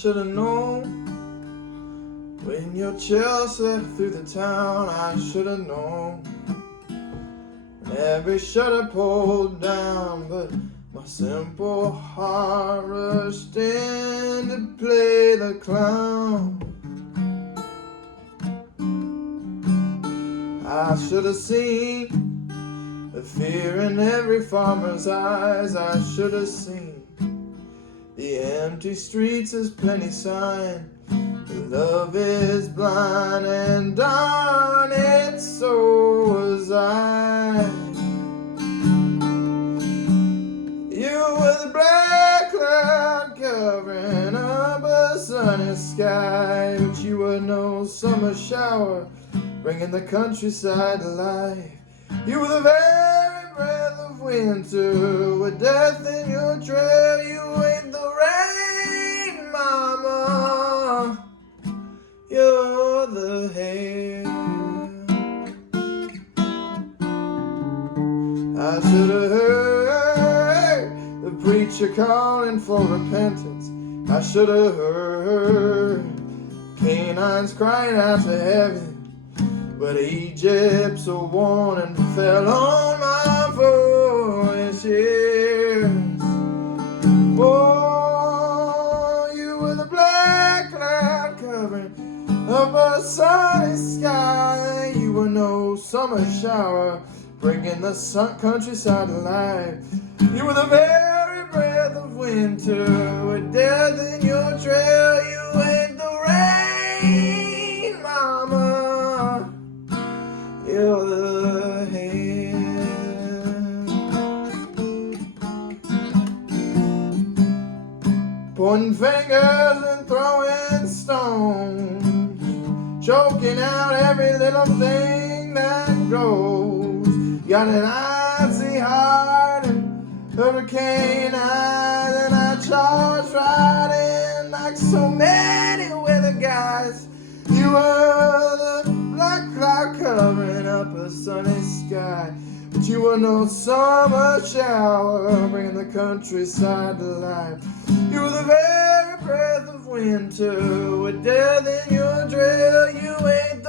should have known. When your chill slipped through the town, I should have known. When every shutter pulled down, but my simple heart rushed in to play the clown. I should have seen the fear in every farmer's eyes. I should have seen the empty streets as plenty sign. Love is blind, and darn it, so was I. You were the black cloud covering up a sunny sky, but you were no summer shower bringing the countryside to life. You were the very breath of winter with death in your trail. You ain't the rain, mama, you're the hail. I should have heard the preacher calling for repentance. I should have heard canines crying out to heaven. But Egypt's a warning fell on my voice ears. Oh, you were the black cloud covering up a sunny sky. You were no summer shower bringing the countryside to life. You were the very breath of winter with death in your trail. You ain't the rain, mama, you're the hail. Pointing fingers and throwing stones, choking out every little thing that grows. Got an icy heart and hurricane eyes, and I charged right in like so many weather guys. You were the black cloud covering up a sunny sky, but you were no summer shower bringing the countryside to life. You were the very breath of winter with death in your trail. You ain't